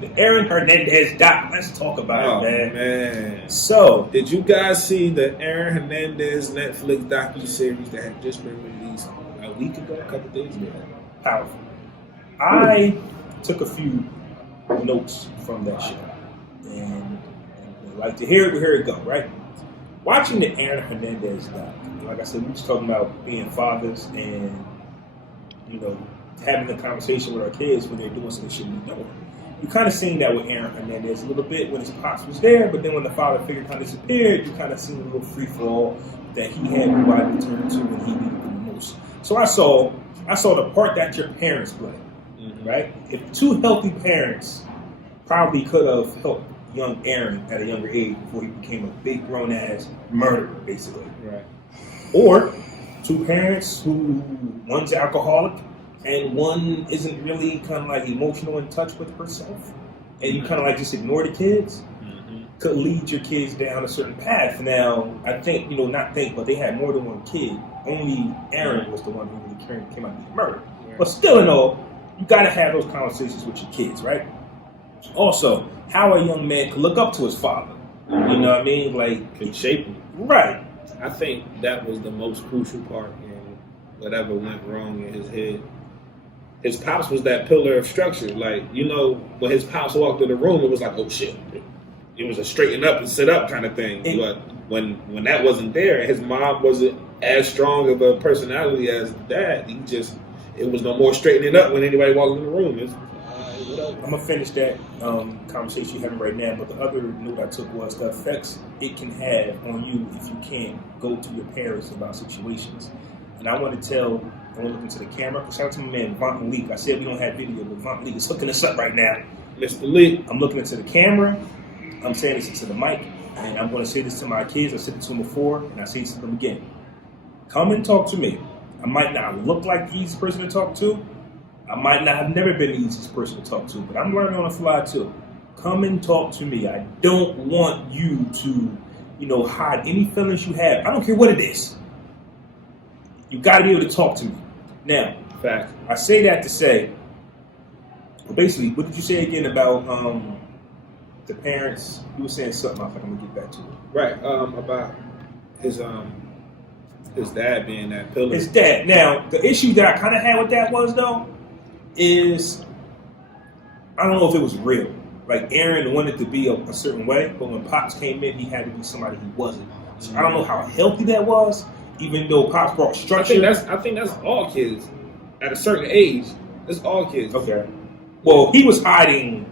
The Aaron Hernandez doc. Let's talk about it, man. So, did you guys see the Aaron Hernandez Netflix docu-series that had just been released a week ago, a couple days ago? Powerful. I took a few notes from that show, and I'd like to hear it go, right? Watching the Aaron Hernandez doc, like I said, we was talking about being fathers and, having a conversation with our kids when they're doing something they shouldn't be doing. You kind of seen that with Aaron Hernandez a little bit when his pops was there, but then when the father figure kind of disappeared, you kind of seen a little free fall that he had nobody to turn to when he needed the most. So I saw the part that your parents play, right? If two healthy parents probably could have helped young Aaron at a younger age before he became a big grown ass murderer, basically. Right. Or two parents who one's alcoholic and one isn't really kind of like emotional in touch with herself, and you kind of like just ignore the kids, could lead your kids down a certain path. Now, I think, but they had more than one kid. Only Aaron was the one who really came out being murdered. Right. But still in all, you got to have those conversations with your kids, right? Also, how a young man can look up to his father. You know what I mean? Like, can shape him. Right. I think that was the most crucial part in whatever went wrong in his head. His pops was that pillar of structure. Like, when his pops walked in the room, it was like, oh shit. It was a straighten up and sit up kind of thing. But when that wasn't there, his mom wasn't as strong of a personality as dad. It was no more straightening up when anybody walked in the room. I'm gonna finish that conversation you're having right now, but the other note I took was the effects it can have on you if you can't go to your parents about situations. And I want to look into the camera. Shout out to my man, Vaughn Malik. I said we don't have video, but Vaughn Malik is hooking us up right now. Mr. Lee. I'm looking into the camera. I'm saying this into the mic, and I'm going to say this to my kids. I said it to them before, and I say it to them again. Come and talk to me. I might not look like the easiest person to talk to. I might not have never been the easiest person to talk to, but I'm learning on the fly too. Come and talk to me. I don't want you to, hide any feelings you have. I don't care what it is. You got to be able to talk to me. Now, fact. I say that to say, basically, what did you say again about the parents? You were saying something. I think I'm gonna get back to it. Right. About his dad being that pillar. His dad. Now, the issue that I kind of had with that was is I don't know if it was real. Like Aaron wanted to be a certain way, but when Pops came in, he had to be somebody he wasn't. So I don't know how healthy that was. Even though Pops brought structure. I think that's all kids. At a certain age, that's all kids. Okay. Well, he was hiding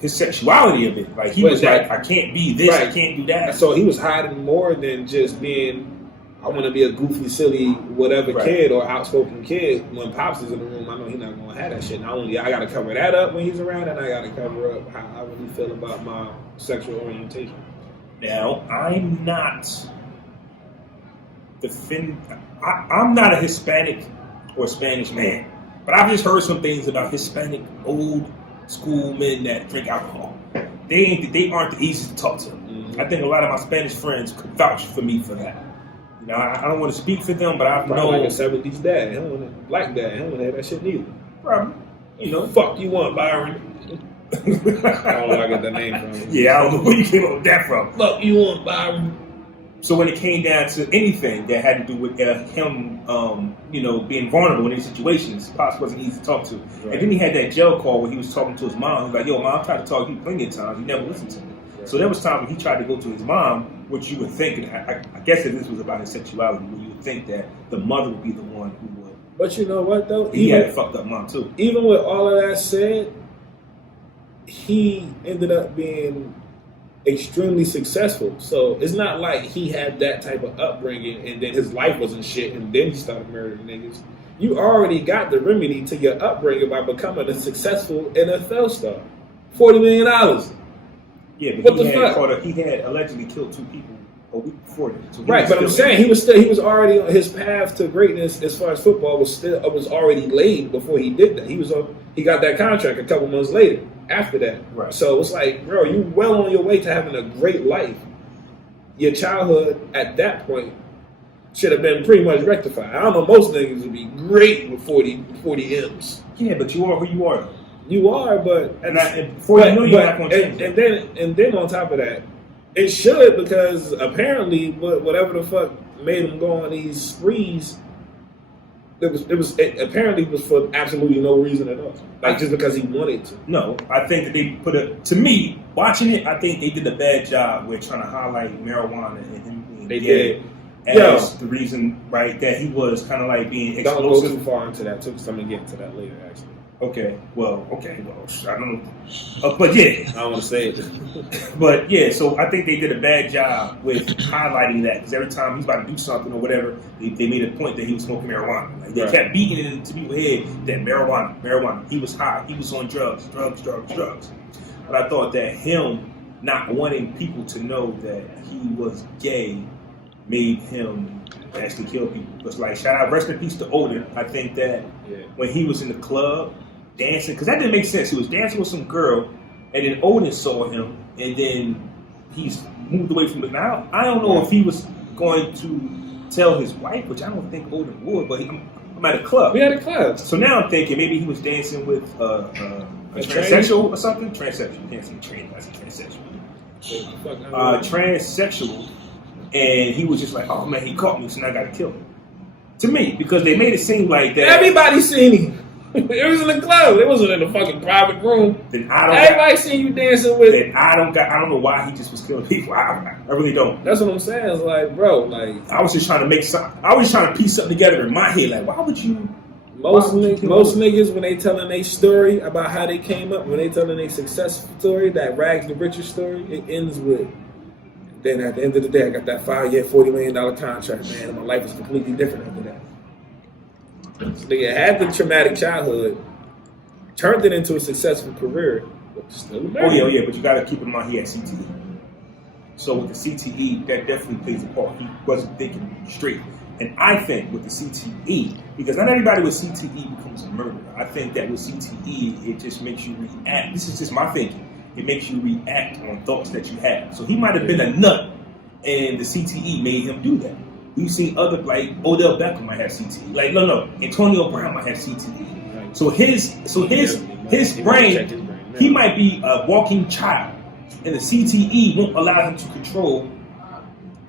his sexuality a bit. Like he was like, I can't be this, right. I can't do that. So he was hiding more than just being, I want to be a goofy, silly, whatever kid or outspoken kid. When Pops is in the room, I know he's not going to have that shit. Not only I got to cover that up when he's around, and I got to cover up how I really feel about my sexual orientation. Now, I'm not I'm not a Hispanic or Spanish man, but I've just heard some things about Hispanic old school men that drink alcohol. They aren't the easiest to talk to. Mm-hmm. I think a lot of my Spanish friends could vouch for me for that. I don't want to speak for them, but I know like a 70s dad. I don't want to black dad. I don't want to have that shit neither. Probably. Fuck you want, Byron. I don't know where I got that name from. Yeah, I don't know where you came up with that from. Fuck you want, Byron. So when it came down to anything that had to do with him, being vulnerable in these situations, Pops wasn't easy to talk to. Right. And then he had that jail call where he was talking to his mom. He was like, yo, Mom, I tried to talk to you plenty of times. You never listened to me. Right. So there was times when he tried to go to his mom, which you would think, and I guess if this was about his sexuality, you would think that the mother would be the one who would. But you know what, though? He had a fucked up mom, too. Even with all of that said, he ended up being extremely successful. So it's not like he had that type of upbringing and then his life wasn't shit and then he started murdering niggas. You already got the remedy to your upbringing by becoming a successful NFL star. $40 million. Yeah, but he had allegedly killed 2 people a week before that. So right, but I'm saying he was already on his path to greatness as far as football was already laid before he did that. He got that contract a couple months later. After that, right. So it's like, bro, you well on your way to having a great life. Your childhood at that point should have been pretty much rectified. I don't know, most niggas would be great with 40 M's. Yeah, but you are who you are. You are, but before you know, you're not going to change. And then on top of that, it should, because apparently, whatever the fuck made him go on these sprees, it apparently was for absolutely no reason at all. Like just because he wanted to. No, I think that they to me, watching it, I think they did a bad job with trying to highlight marijuana and him being gay as the reason, right, that he was kind of like being explosive. Don't go too far into that. Took some to get into that later, actually. Okay, well, I don't know. But yeah. I don't want to say it. But yeah, so I think they did a bad job with highlighting that, because every time he's about to do something or whatever, they made a point that he was smoking marijuana. Like they kept beating it into people's head that marijuana. He was high. He was on drugs. But I thought that him not wanting people to know that he was gay made him actually kill people. Because like, shout out, rest in peace to Odin. I think that when he was in the club dancing, because that didn't make sense. He was dancing with some girl, and then Odin saw him, and then he's moved away from it. Now I don't know if he was going to tell his wife, which I don't think Odin would, but I'm at a club. We at a club. So now I'm thinking maybe he was dancing with a transsexual or something. Transsexual. You can't say trans. I said transsexual. Transsexual. And he was just like, oh man, he caught me, so now I got to kill him. To me, because they made it seem like that. Everybody seen him. It was in the club. It wasn't in the fucking private room. Then everybody seen you dancing with. Then I don't know why he just was killing people. I really don't. That's what I'm saying. It's like, bro, like I was just trying to make something. I was trying to piece something together in my head. Like, why would you? Most niggas, when they telling their story about how they came up, when they telling their success story, that rags to riches story, it ends with. Then at the end of the day, I got that 5-year, $40 million contract, man, and my life is completely different after that. So nigga had the traumatic childhood, turned it into a successful career, but still married. Oh yeah, but you got to keep in mind he had CTE. So with the CTE, that definitely plays a part. He wasn't thinking straight. And I think with the CTE, because not everybody with CTE becomes a murderer. I think that with CTE, it just makes you react. This is just my thinking. It makes you react on thoughts that you have. So he might have been a nut, and the CTE made him do that. We've seen other, like Odell Beckham might have CTE. Like no, Antonio Brown might have CTE. So his brain, he might be a walking child, and the CTE won't allow him to control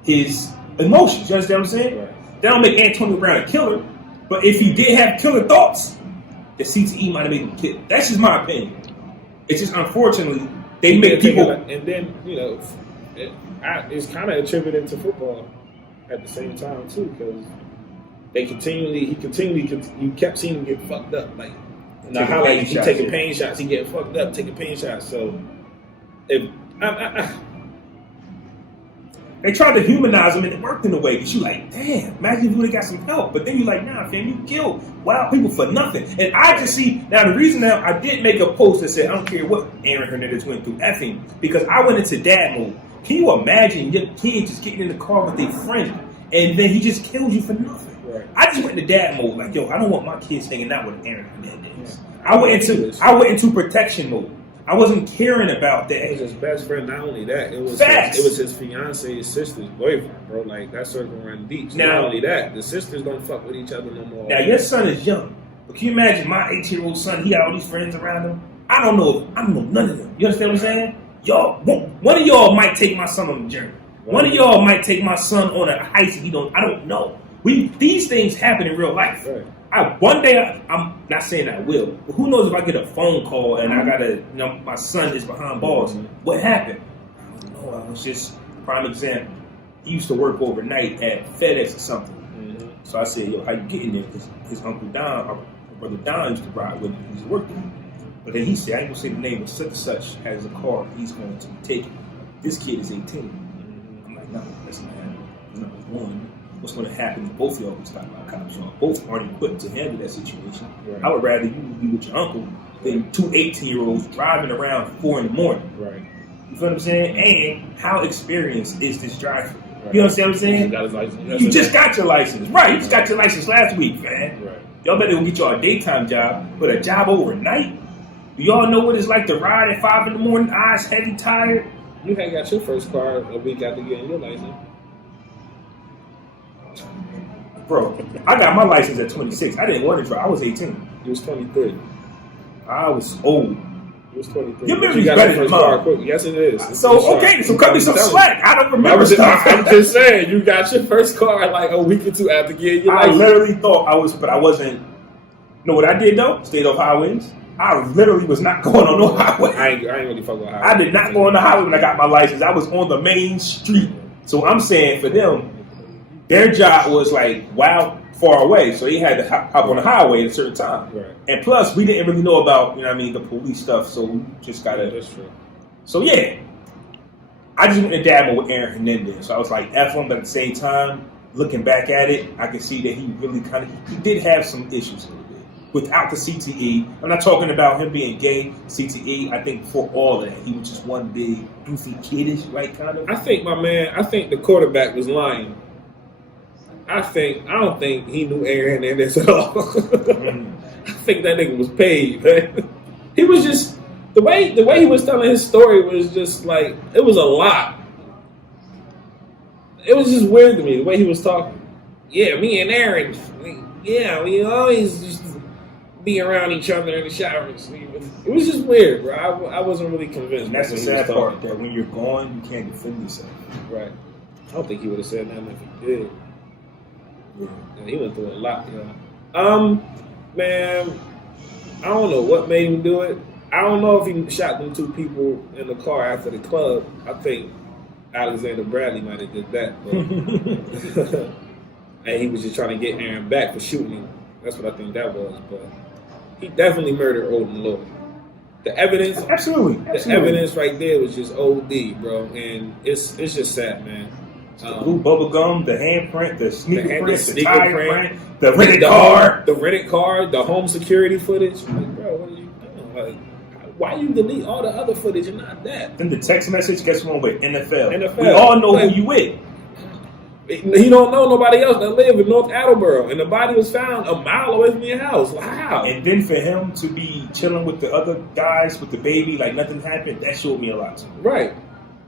his emotions. You understand what I'm saying? Right. That don't make Antonio Brown a killer, but if he did have killer thoughts, the CTE might have made him kill. That's just my opinion. It's just unfortunately they make people, and then it's kind of attributed to football at the same time too, because you kept seeing him get fucked up, like the highlights. He taking pain shots, he getting fucked up, taking pain shots. So if they tried to humanize him and it worked in a way because you like, damn, imagine if you would have got some help. But then you're like, nah, fam, you killed wild people for nothing. And I just see, now the reason now I did make a post that said, I don't care what Aaron Hernandez went through effing, because I went into dad mode. Can you imagine your kid just getting in the car with their friend and then he just kills you for nothing? Right. I just went into dad mode, like, yo, I don't want my kids hanging out with Aaron Hernandez. Yeah. I went into protection mode. I wasn't caring about that. It was his best friend. Not only that, it was his fiance's sister's boyfriend, bro. Like that circle run deep. So now, not only that, the sisters don't fuck with each other no more. Now your son is young, but can you imagine my 8-year-old son? He got all these friends around him. I don't know none of them. You understand what I'm saying? Y'all, one of y'all might take my son on a journey. Right. One of y'all might take my son on a heist. I don't know. These things happen in real life. Right. One day, I'm not saying I will, but who knows if I get a phone call and I gotta, my son is behind bars. Mm-hmm. What happened? I don't know. It's just prime example. He used to work overnight at FedEx or something. Mm-hmm. So I said, yo, how you getting there? Because his uncle Don, our brother Don, used to ride with him. He used to work there. But then he said, I ain't gonna say the name, but such and such has a car. He's going to take it. This kid is 18. Mm-hmm. I'm like, no, that's not happening. Number one. What's going to happen if both of y'all get stopped by cops? Y'all both aren't equipped to handle that situation. Right. I would rather you be with your uncle than two 18-year-olds driving around 4 in the morning. Right. You feel what I'm saying? And how experienced is this driver? Right. You understand what I'm saying? Got his license. You just got your license. Right. You just got your license last week, man. Right. Y'all better go get y'all a daytime job, but a job overnight? Do y'all know what it's like to ride at 5 in the morning, eyes heavy, tired? You had got your first car a week after getting your license. Bro, I got my license at 26. I didn't want to drive. I was 18. You was 23. I was old. It was 23. Your memory's You got better your than first car mine. quick. Yes, it is. So cut me some slack. I don't remember stuff. I'm just saying, you got your first car like a week or two after getting your I license. literally thought I was, but I wasn't. Know what I did though? Stayed off highways. I literally was not going on no highway. I ain't really fuck with highway. I did not go on the highway when I got my license. I was on the main street. So I'm saying for them, their job was like wild far away. So they had to hop on the highway at a certain time. Right. And plus, we didn't really know about, the police stuff. So we just got to. That's true. So yeah. I just went to dabble with Aaron Hernandez. So I was like, F him, but at the same time, looking back at it, I can see that he really he did have some issues a little bit. Without the CTE, I'm not talking about him being gay. CTE, I think for all of that, he was just one big goofy kiddish, right? Kind of. I think the quarterback was lying. I don't think he knew Aaron Hernandez at all. I think that nigga was paid, man. He was just the way he was telling his story was just like it was a lot. It was just weird to me the way he was talking. Yeah, me and Aaron. We always just be around each other in the showers. It was just weird, bro. I wasn't really convinced. And that's the sad part, that when you're gone, you can't defend yourself. Right. I don't think he would have said that if he did. Yeah, he went through a lot, man, I don't know what made him do it. I don't know if he shot them two people in the car after the club. I think Alexander Bradley might have did that. But and he was just trying to get Aaron back for shooting him. That's what I think that was. But he definitely murdered Odin Lloyd. The evidence, absolutely. The evidence right there was just OD, bro. And it's just sad, man. The blue bubble gum, the handprint, the sneaker print, the tire print, the rented car, the home security footage. Like, bro, what are you doing? Like, why you delete all the other footage and not that? Then the text message, guess what? With NFL. We all know who you with. He don't know nobody else that live in North Attleboro, and the body was found a mile away from your house. Wow. And then for him to be chilling with the other guys with the baby, like nothing happened, that showed me a lot too. Right.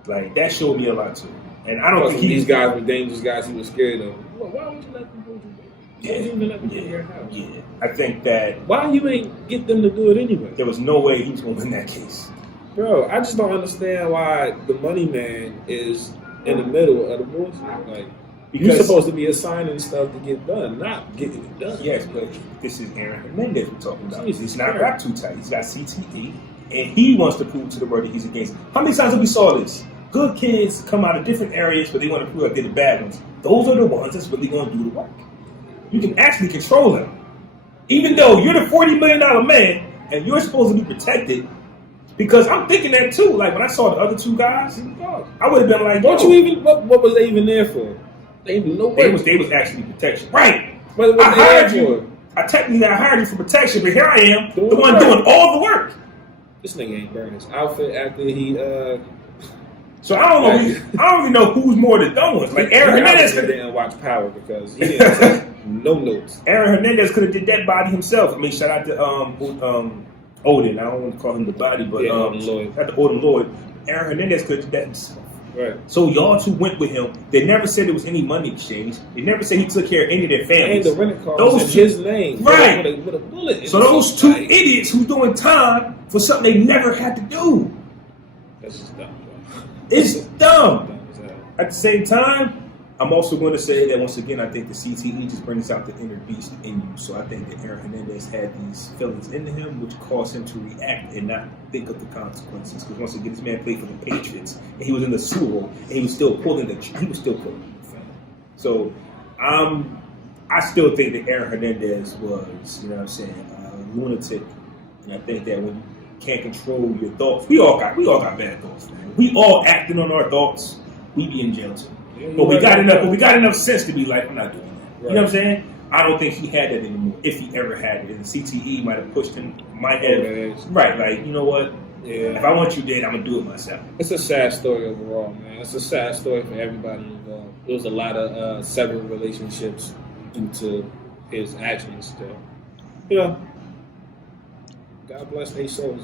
Like that showed me a lot too. And I don't think these guys were dangerous guys. He was scared of. Well, why would you let them go to your baby? Why would you even let them go to your house? Yeah. I think that. Why you ain't get them to do it anyway? There was no way he was going to win that case. Bro, I just don't understand why the money man is in the middle of the bullshit. Like, you're supposed to be assigning stuff to get done, not getting it done. Yes, but this is Aaron Hernandez we're talking about. He's not wrapped too tight. He's got CTE, and he wants to prove to the world that he's against it. How many times have we saw this? Good kids come out of different areas, but they want to prove that they're the bad ones. Those are the ones that's really going to do the work. You can actually control them. Even though you're the $40 million man, and you're supposed to be protected, because I'm thinking that too. Like, when I saw the other two guys, I would have been like, don't you even, what was they even there for? They was actually protection. Right. What I hired you. I hired you for protection, but here I am, the one doing all the work. This nigga ain't burning his outfit after he, So I don't know. I don't even know who's more the dumb ones. Like Aaron Hernandez didn't watch Power because he didn't take no notes. Aaron Hernandez could have did that body himself. I mean, shout out to Odin. I don't want to call him the body, but Odin Lloyd. Shout out to Odin Lloyd. Aaron Hernandez could have did that himself. Right. So y'all two went with him. They never said there was any money exchange. They never said he took care of any of their families. And the rental car was in his name. Right. With a bullet. So those two idiots who's doing time for something they never had to do. That's just dumb, bro. It's dumb. At the same time, I'm also going to say that once again, I think the CTE just brings out the inner beast in you. So I think that Aaron Hernandez had these feelings into him, which caused him to react and not think of the consequences. Because once again, this man played for the Patriots, and he was in the Super Bowl, and he was still pulling the family. So I still think that Aaron Hernandez was, a lunatic. And I think that when you can't control your thoughts, we all got bad thoughts, man. We all acting on our thoughts. We be in jail too. But we got enough sense to be like, I'm not doing that. Right. You know what I'm saying? I don't think he had that anymore. If he ever had it, and the CTE might have pushed him. Right, like, you know what? Yeah. If I want you dead, I'm gonna do it myself. It's a sad story overall, man. It's a sad story for everybody involved. There was a lot of severed relationships due to his actions. Still, God bless their souls.